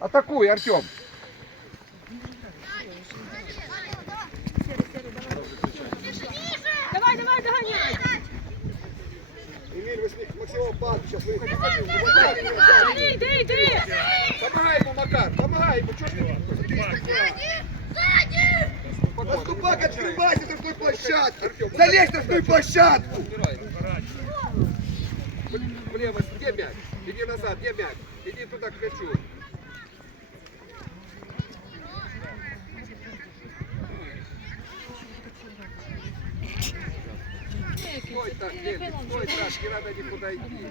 Атакуй, Артем. Давай, давай, доганяй! Эмиль, Максимов пас, сейчас выходит. Іди, йди, йди! Помогай ему, Макар, помогай ему, что ж ты? Наступак, открывайся с другой площадки. Залезь на площадку. Влево, где мяч? Иди назад, где мяч? Иди туда к мячу. Стой так, Левик, стой так, не надо никуда идти.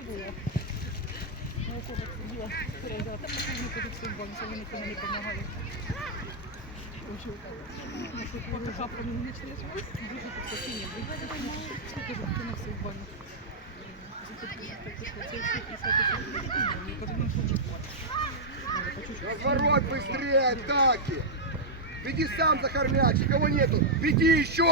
Разворот быстрее, атаки. Веди сам, Захар, мяч, никого нету. Веди еще.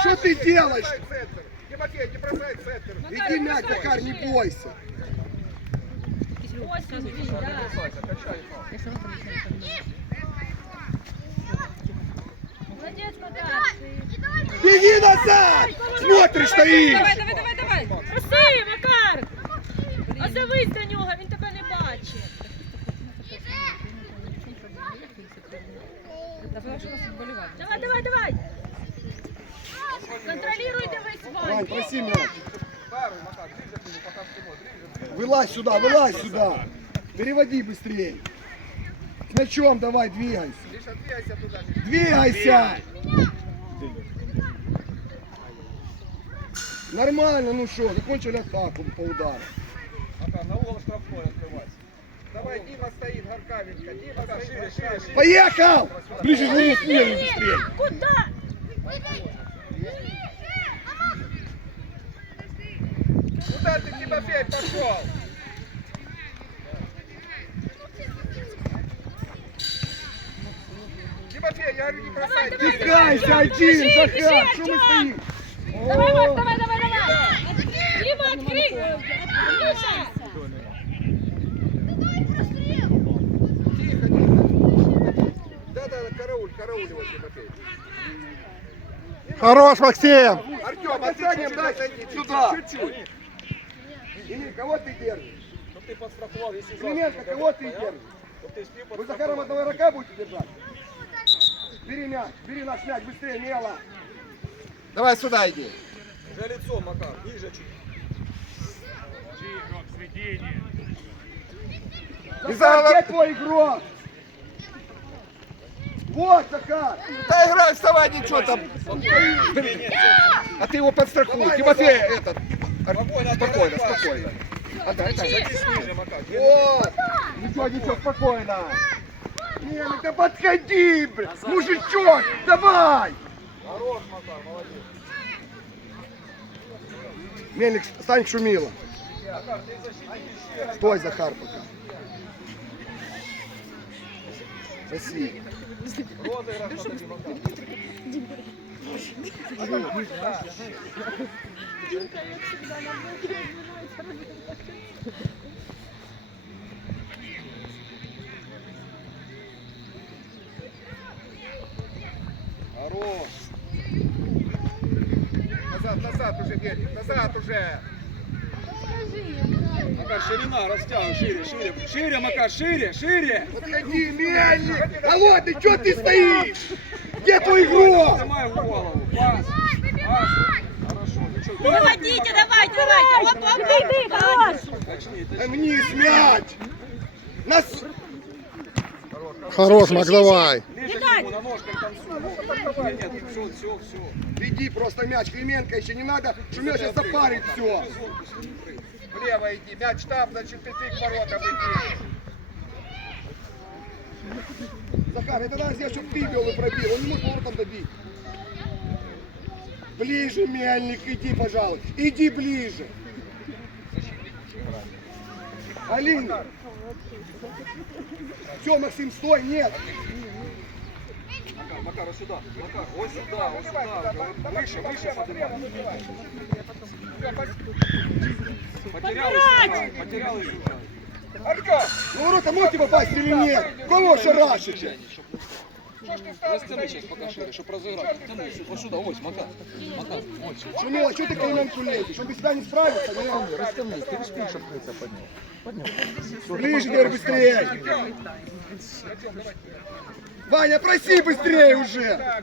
Что ты делаешь? Тимофей, не бросай центр. Иди мяч, Захар, не бойся. Ось він, да. Молодець, Макар! Беги назад! Смотришь, стоишь! Давай, давай, давай, давай! Проси, Макар! Озовись до нього, він тебе не бачить. Давай, давай, давай! Контролируй, дивись, Вань, проси мяч. Вылазь сюда, вылазь сюда. Переводи быстрее. С мячом давай, двигайся. Двигайся! Нормально, ну что, закончили атаку по удару. На угол штрафной открывать. Давай, Дима стоит, Гаркавенко. Дима стоит, шире, шире, шире. Поехал! Ближе к быстрее. Куда? Куда ты, Тимофей, пошел? Тимофей, я говорю, не бросай. Давай, Двигайся, один, Захар, что мы стоим? Давай, Макс, давай, давай, давай! Дима, открой! Миша! Тихо, тихо. Да-да, карауль, карауль его, Тимофей. Хорош, Максим! Артем, дай Сюда. Чуть-чуть. Или кого ты держишь? Чтоб ты подстраховал, если Клименко, кого ты держишь? Вы Захаром одного игрока будете держать? Бери мяч, бери наш мяч, быстрее, мело. Давай сюда иди. Уже лицом, Макар, ниже чуть. Захар, где твой игрок? Вот, Захар. Да играй, вставай, ничего там. А ты его подстрахуй. Тимофей, этот. Спокойно, спокойно, спокойно. Отдай, отдай. Садись ниже, Макар. Вот. Ничего, ничего, спокойно. Не, ну ты подходи, блядь. Мужичок, давай. Хорош, Макар, молодец. Мельник, стань Шумила. Еще. Стой, Захар, пока. Спасибо. Розыгрыш подожди, Макар. Хорош. Назад, назад уже, Герик, назад уже. Макар, ширина, растягивай, шире, шире. Шире, Макар, шире, шире. Подходи, Мельник. Алло, ты что ты стоишь? Где твой игрок? Поднимай голову. Пас. Пас. Хорошо, ничего. Выводите, давайте, давайте! Оп, оп, оп, хорош! Точнее, Дай Вниз мяч. Нас... Хорош, Мак, давай. Нет, все, все, все. Иди просто мяч. Клименко еще не надо. Шумел сейчас запарит все. Влево иди, мяч там, значит ты, ты к воротам иди. Захар, это надо сделать, чтобы ты бил и пробил. Он не может поворотом добить. Ближе, Мельник, иди, пожалуй. Иди ближе. Алина. Все, Максим, стой, нет. Макар, Макар, сюди. Макар, ось сюди, ось сюди. Вище, вище поднимай. Потеряли сюда, потеряли сюда. Ну, ворота можете попасть или нет? Кого шарашите? Розтягни поки шире, щоб розіграти. Ось сюди, ось, Макар. Макар, ось. Шумила, что ты Калиненко лезешь? Он без тебя не щоб це підняв. Ближе, говорю, быстрее. Ваня, проси быстрее уже.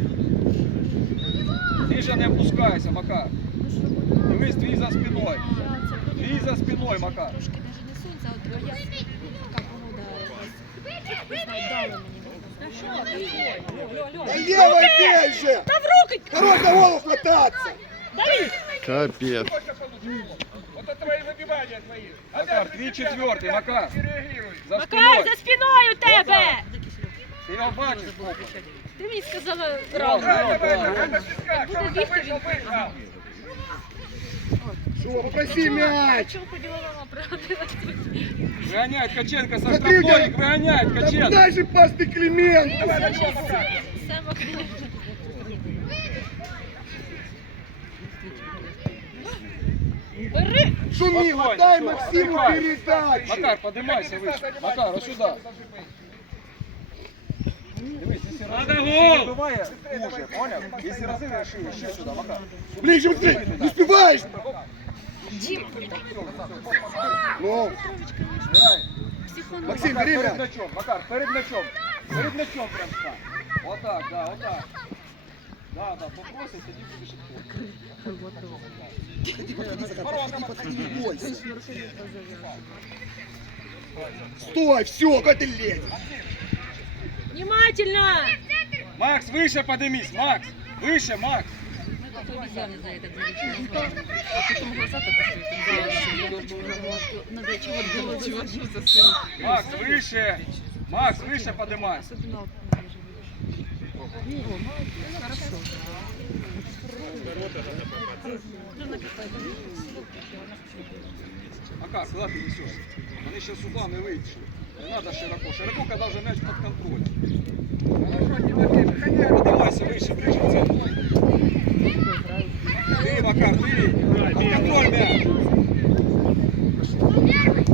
Ниже не опускайся, Макар. Дивись, твій за спиною. Твій за спиною, Макар. Трошки даже не сонце, а от я така погода якась. Не знаю, дало мені. Да левой бей же! Та в руки! Хорош на голову хвататься! Капец. Макар, твій четвертий, Макар. За Макар, спиною. за спиною тебе! Ти його бачиш, Бога. Ти мені сказала Раз, правду. два, два. Буде бігти, він виграє. Что, попроси мяч! Чому ходила мама пригодилась? Виганяють Каченка со Смотри, штрафной, где- виганяють Да Каченка. дай же пас ты Клименту! Саме Бери! Шумила, Спокойно, дай всё, Максиму отдыхай. передачу! Макар, поднимайся выше. Макар, ось сюда. Дивись, якщо розігруєш, вибиває хуже, поняв? Якщо розігруєш, шиє, ще сюди, Макар. Ближе, быстрее! Не успеваешь! Ну, Збирай. Максим, Макар, бери перед мяч! мячом, Макар, перед мячом. Перед мячом прям стань. Отак, да, отак. Да, да, попросить, тоді будеш Стой, все, куда ты лезешь? Внимательно! Макс, выше поднимись, Макс. Выше, Макс. Ми як обізяни за це залічили. А потім глаза так що надо чого делать. Макс, выше. Макс, выше поднимайся. Макар, куда ты несешь? Они сейчас сюда не выйдешь. Надо широко. Широко, когда уже мяч под контролем. Поднимайся выше, ближе к центру. Ты, Макар, ты. Под контроль мяч.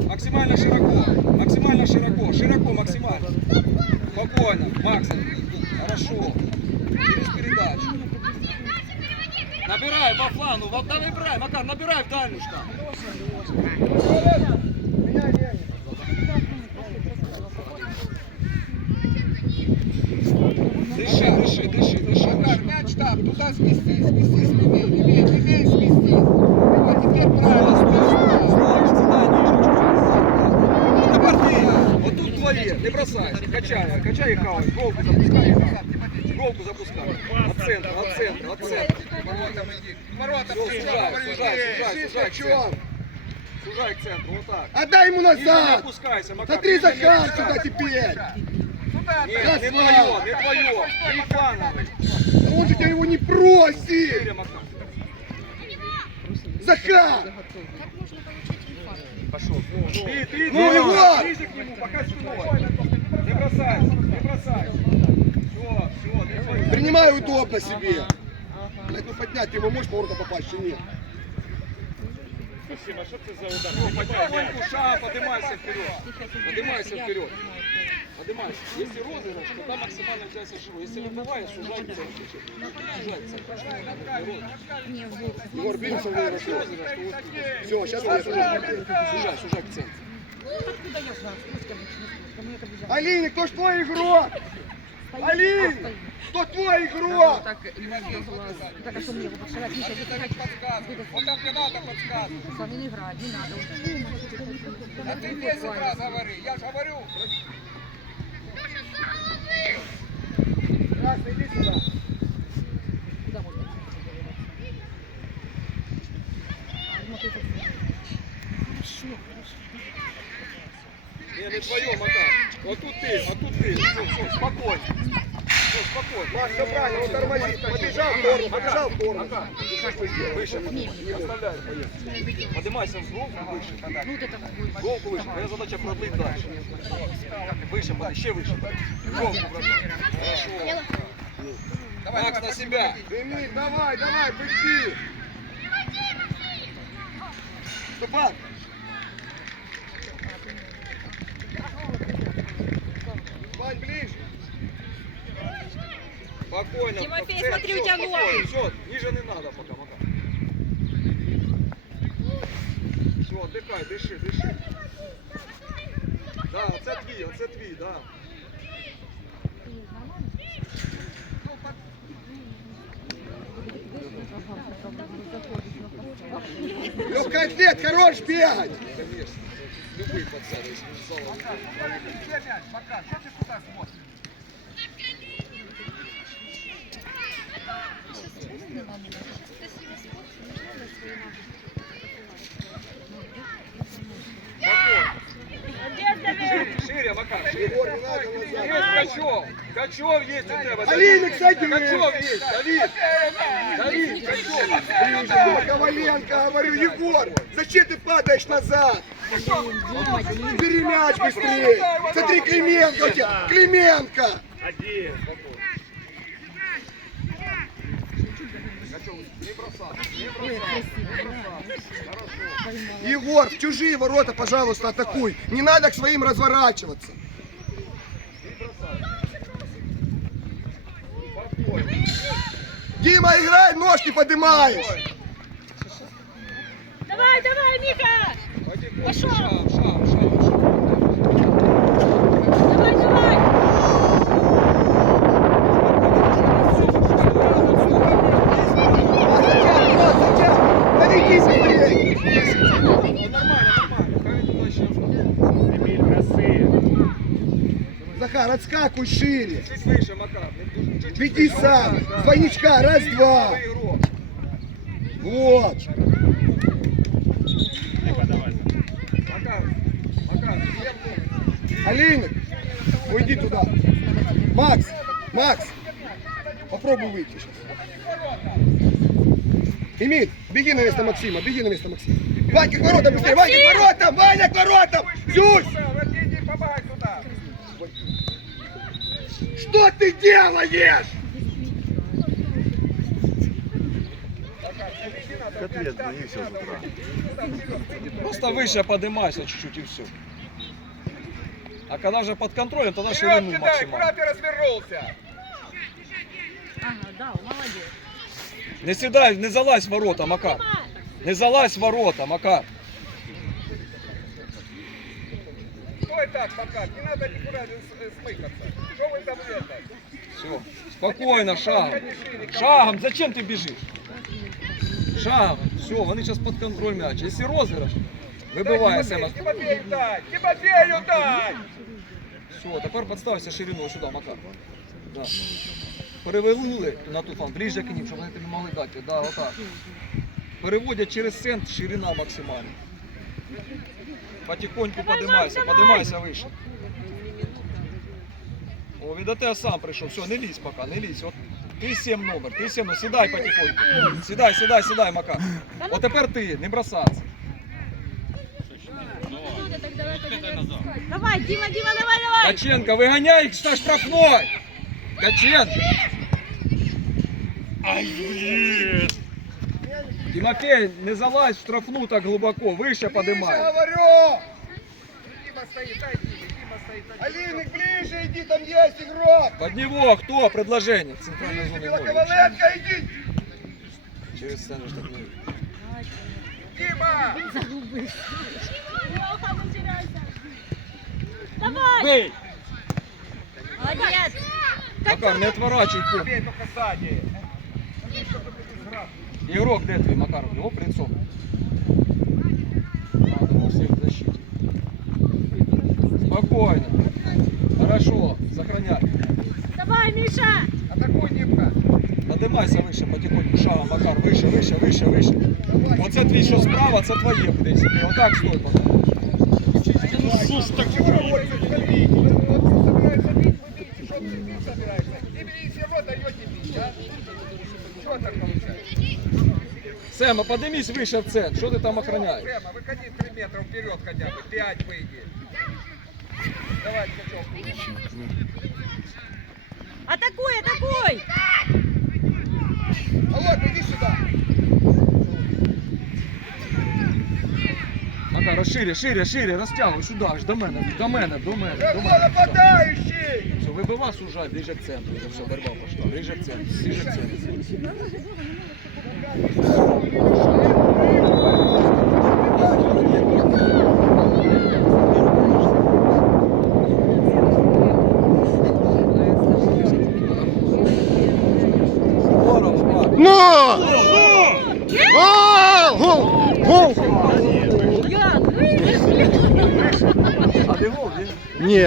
Максимально широко. Максимально широко. Широко, максимально. Спокойно. Макс, хорошо. Через передачу. Набирай по флану. Вот, да, набирай, Макар, набирай в дальнюю штангу. Дыши, дыши, дыши, дыши. Макар, мяч там, туда сместись, сместись, левее, левее, левее сместись. Вот теперь правильно, стой, стой, сюда ниже чуть-чуть. Вот тепер ти, вот тут твоє, не бросай, качай, качай і хавай, головку запускай і хавай. Головку запускай. От центра, от центра, от центра. Воротам иди. Воротам сужай, сужай, сужай, сужай к центру. Сужай к центру, вот так. Отдай ему Ниже не назад! опускайся, Макар. Смотри, ниже не Захар, опускайся. сюда теперь! Нет, не твое, не твое. Ты тебя его не просит! Захар! Пошел. Ты, ты, Ну, ты, вот. ближе к нему, пока спиной. Не бросайся, не бросайся. Все, все. Принимай удобно себе! Блядь, ну поднять его можешь воротам попасть, или нет? Потихоньку шаг, поднимайся вперед. Поднимайся вперед. Поднимайся. Если розыгрыш, то там максимально взяйся живой. Если выбываешь, в бок. Егор, бился в Если розыгрыш, то вот тут. Все, сейчас я Сужай, сужай к центру. Алине, кто ж твой игрок? Алин, кто твой игрок? Так, не. Так, а что мне его подсказать? Миша, подсказывать. Вот там не надо подсказывать. С вами не играть, не надо. А ты 10 раз говори, я же говорю. Красный, иди сюда. Куда можно? А, ну, Хорошо, хорошо. Не, не твое, Макар. Вот тут ты, а тут ты. Все, все, спокойно. Все, спокойно. Маш, все правильно, он тормозит. Побежал в сторону, побежал в сторону. Выше, оставляй, поехали. Поднимайся в голову выше. Ну. Голову выше. Твоя задача продлить дальше. Выше, еще выше. Голову бросай. Хорошо. Давай, Макс, на себя. Дымит, давай, давай, пусти. Ступай. Вань, ближе. Спокойно. Тимофей, Все, смотри, все, у тебя спокойно. Все, ниже не надо пока, пока. Все, отдыхай, дыши, дыши. Да, оце твій, оце твій, да. Легкий атлет, хорош бегать. Конечно. Любые пацаны, если не зала. Где мяч? Макар, что ты туда смотришь? Шире, шире, Макар, шире. Не надо назад. Есть Качев. Качев есть у тебя. Алина, кстати, Качев есть. Давид. Давид, Качев. Коваленко, говорю, Егор, зачем ты падаешь назад? Бери мяч быстрее. Смотри, Клименко у тебя. Клименко. Егор, в чужие ворота, пожалуйста, атакуй. Не надо к своим разворачиваться. Дима, играй, ножки поднимаешь. Давай, давай, Міка! Пошел. Шаг, шаг, шаг. Захар, отскакуй шире. Чуть выше, Выше. сам. Двойничка, раз, два. Вот. Алина, уйди туда. Макс, Макс, попробуй выйти сейчас. Эмиль, беги на место Максима, беги на место Максима. Ванька к воротам быстрее, Ванька к воротам, Ваня к воротам. Зюсь, Вот иди, помогай туда. Что ты делаешь? Просто выше поднимайся чуть-чуть и все. А когда уже под контролем, тогда Вперед ширину кидай, куда максимально. ты развернулся? Ага, да, молодець. Не сідай, не залазь в ворота, Макар. Не залазь в ворота, Макар. Стой так, Макар, не надо никуда с- э, смыкаться. Что вы там это? Все. Спокойно, шагом. Шагом, зачем ты бежишь? Шагом. Все, вони зараз під контроль м'яч. Якщо розіграш, вибиває себе. Тимофею дай! Тимофею дай! Все, тепер підстався ширину сюди, Макар. Да. Перевели на ту фан, ближче к ним, щоб вони тобі могли дати. Да, отак. Переводять через центр, ширина максимальна. Потихоньку Давай, подимайся, Макс, давай. подимайся вище. О, він до тебе сам прийшов. Все, не лізь поки, не лізь. От ти сім номер, ти сім номер. Сідай потихоньку. Сідай, сідай, сідай, Макар. От тепер ти, не бросатися. Давай, Діма, Діма, давай, давай! Каченко, виганяй їх на штрафной! Каченко! Ай, блін! Тимофей, не залазь в штрафну так глибоко, вище Ближе, подимай. говорю. Дима стоит, дай Диме, Дима стоит. дай. Алиник, ближе иди, там есть игрок. Под него кто? Предложение. Центральная Ближе, зона Белоковаленко, иди. Через центр штрафной. Дима! Теряйся! Давай! Бей! Молодець! Макар, не отворачуй пуп. Бей только сзади. Игрок де твій, Макар? Його перед собою. Надо во всех в защите. Спокойно. Хорошо, сохраняй. Давай, Міша! Атакуй, Димка. Подимайся вище потихоньку, шагом, Макар, вище, вище, вище, вище. Оце твій, що справа, це твоє буде. собі. Отак стой поки. Ну что ж так? Вот, смотри. Вот собираешься бить, вы бить. Что ты бить собираешься? И бери, все равно даете бить, а? Что так получается? Сема, подимись вище в центр. Що ти там охраняєш? Прямо, выходи 3 метра вперед хотя бы. 5 выйди. Давай, скачок. Атакуй, атакуй! Алло, иди сюда. Макар, шире, шире, шире, розтягуй сюди, аж до мене, до мене, до мене, до мене. нападающий? Все, вибивай сужай, ближе к центру. Вже все, борьба пошла. Ближе к центру, ближе к центру.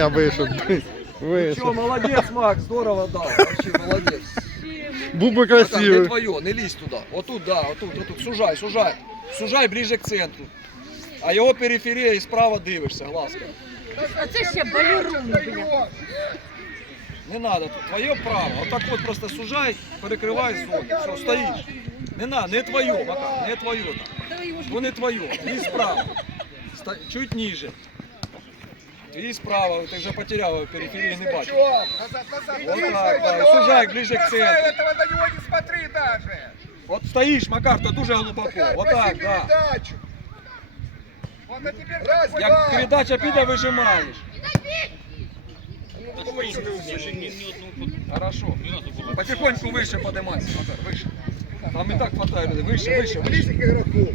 не? Не, вийшов. Все, Вийшов. молодец, Макс, здорово дал. Вообще молодец. Був би Макар, не красивий. твое, не лізь туди. Отут, да, отут, отут. Сужай, сужай. Сужай ближе к центру. А його периферія і справа дивишся, глазка. Оце ще балерун, бля. Не надо тут. Твоє право. Отак от просто сужай, перекривай зону. Все, стоїш. Не надо, не твоє, Макар, не твоє там. То не твоє. Твій справа. Ста- Чуть ниже. Твій справа, ти вже потеряв периферії, не бачиш. Скачок. Назад, назад, Вот назад. так, да, Давай. сужай ближе к Бросай центру. этого, на него не смотри даже. От стоїш, Макар, то дуже глибоко. Захар, Отак, проси да. передачу. Вот, а теперь раз, Як передача піде, вижимаєш. Хорошо. Потихоньку выше поднимайся, Макар, выше. Там и так хватает людей. Выше, выше, выше. Ближе к игроку.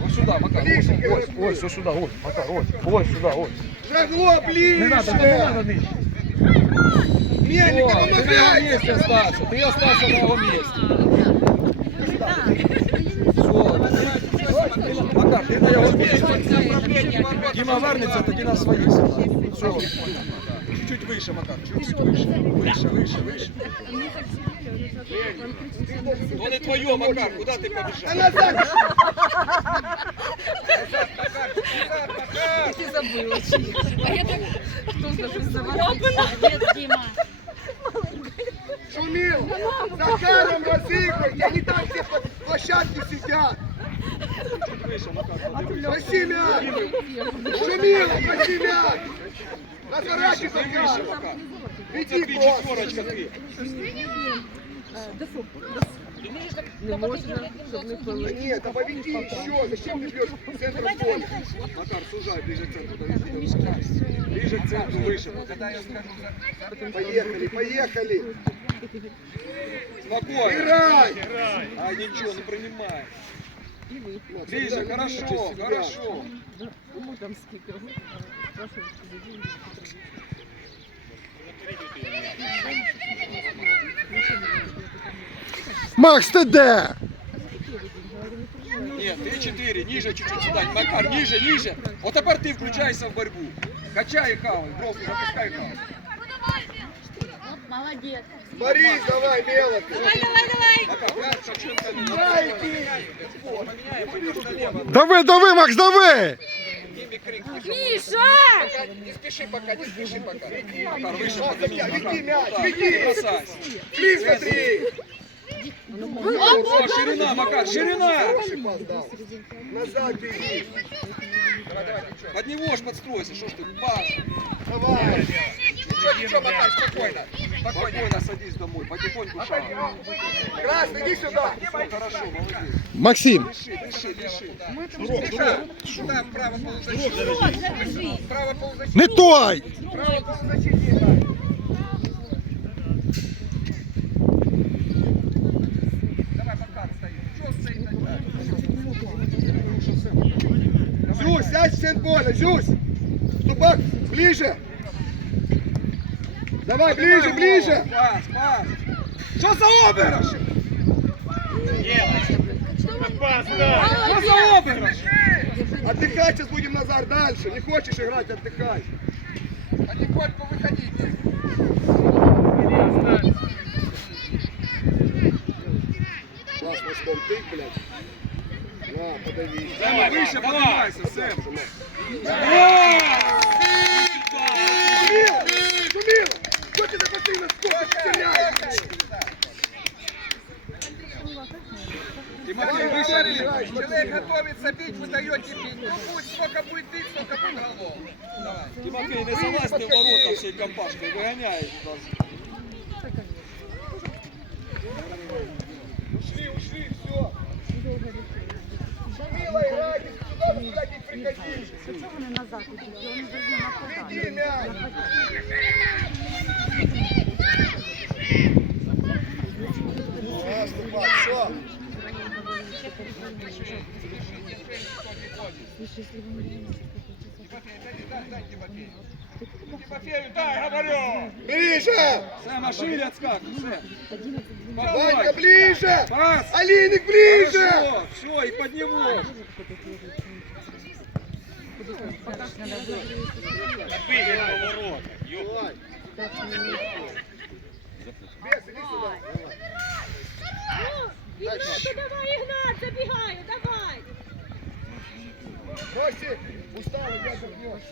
Вот сюда, Макар. Ось, ось, ось, ось сюда, ось, Макар, ось. Ось сюда, ось. Жагло ближе. Не надо, не надо нижче. Мельник, О, ты на месте остался. Ты остался на его месте. Макар, ты на его месте. Дима вернется, тоді на своїх сюди. Все. Чуть выше, Макар, чуть-чуть выше. Выше, выше, выше. То не твое, Макар, куда ты А побежал? назад. Ти забыла. А я так... Хто знає, за вас? Молодець, Діма. Шумил. Захаром разыгрывай. Я не там все по площадке сидят. Чуть выше, Макар. Проси мяч. Шумил, проси мяч. Ты выше, Захар. Макар. Иди Ты просто. четверочка ты. Да Нет, а поведи еще. Зачем ты бьешь в центр поля? Макар, сужай, ближе к центру. Ближе к центру, выше. Когда я скажу, Поехали, поехали. Спокойно. Играй. А ничего, не принимай. Вот, Ближе, смотри, хорошо, себя. хорошо. Макс, ти де? Нет, 3-4, ниже чуть-чуть сюда. Макар, ниже, ниже. Вот теперь ты включайся в борьбу. Качай и хавай, просто запускай хавай. Молодець. Борис, давай, мелок. Давай, давай, давай! Давай, дави, Макс, дави! Міша! Не спеши пока, не спеши пока. Макар, выше веди мяч, веди. Клин, смотри. О, ширина, Макар, ширина. Назад. Под него ж подстройся, что ж ты, пас. Давай. Ничего, ничего, Макар, спокойно. Спокойно садись домой, потихоньку шагом. Красный, иди сюда. Все хорошо, молодец. Максим, Дыши, дыши, дыши. Миша, сюда, право полузащитника. Право полузащитника. не той! Право полузащитника. Давай, Макар, стоит. Что стоит? Зюсь, поля, Зюсь. Ступак, ближе. Давай, ближе, ближе. Пас, пас. Що за обіграш? Що за обіграш? Отдыхай сейчас будем, Назар, дальше. Не хочешь играть, отдыхай. Потихоньку выходите. Классно, что он ты, блядь. На, подавись. Сема, вище поднимайся, Сем. Тимофей, человек готовится бить, вы даете бить. Ну пусть сколько будет бить, сколько будет голов. Тимофей, не согласны ворота всей компашкой, выгоняете нас. Чого вони назад ідуть? Вони повинні нападати. Все. Тимофею, дай, говорю. Ближе! Сема, шире отскакуй, Сем. Ванька, Подавай. ближе! Пас. Алиник, ближе! Хорошо, все, и под него. Ігнату, давай, Ігнат, забігаю, давай. Костик, устал, я отдохнешь.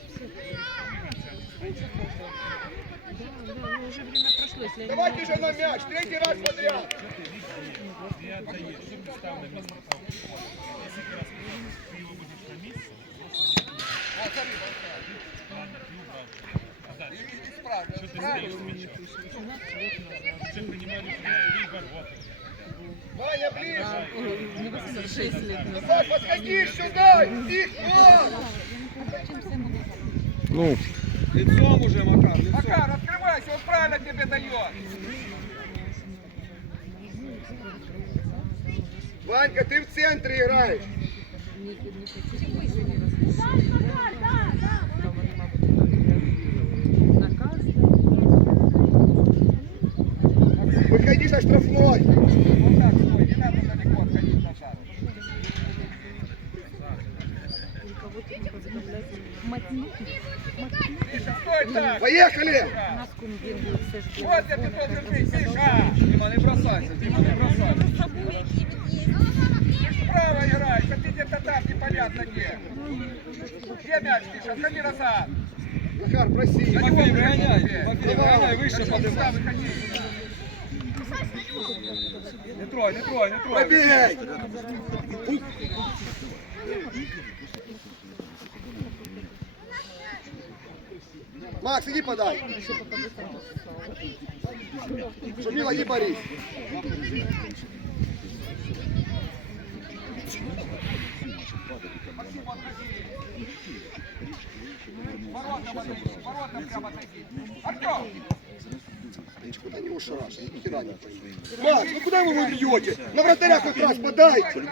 Уже время прошло, если они Давайте уже на мяч, третий раз подряд. Ваня, ближе. Назад, подходи сюда, иди, вот. Ну, Лицом уже, Макар, лицом. Макар, открывайся, он правильно тебе дает. Ванька, ты в центре играешь. Выходи со штрафной. Вот так, стой, не надо далеко отходить назад. Миша, Поехали! Вот где ты должен быть, Миша. Дима, не бросайся, Дима, не бросайся. Справа играешь, а ты где-то там, непонятно где. Где мяч, Миша? Отходи назад. Захар, проси. Тимофей, выгоняй, Тимофей, выгоняй, выше поднимай. Не трой, не трой, не трой. Побей! Макс, иди подай. Шумила, иди Борис. Воротам отойди, воротам прямо отойди. Артем! Куда не ушарашь, ни хера не. Макс, ну куда вы его бьете? На вратаря хоть раз подайте.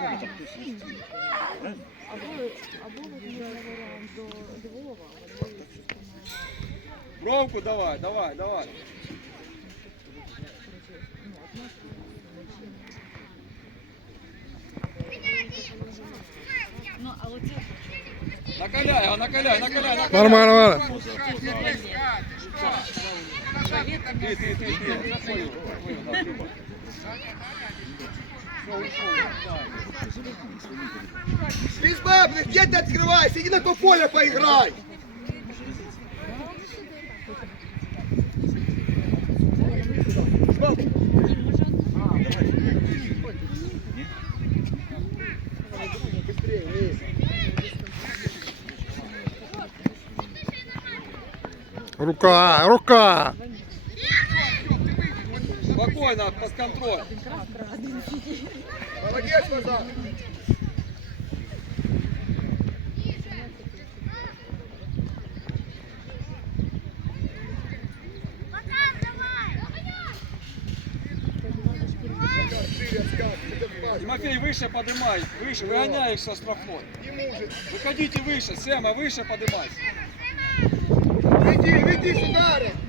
Бровку давай, давай, давай. Накаляй его, накаляй, накаляй, накаляй. нормально, нормально. Ты, ты, ты, ты. Безбабных, где ты открывайся? Иди на то поле поиграй. Рука, рука. Спокойно, под контроль. Молодец, Назар. Шире отскакивай, это спать. Тимофей, выше поднимай, выше, выгоняй их со штрафной. Выходите выше, Сема, выше поднимайся. Веди, веди с ударом.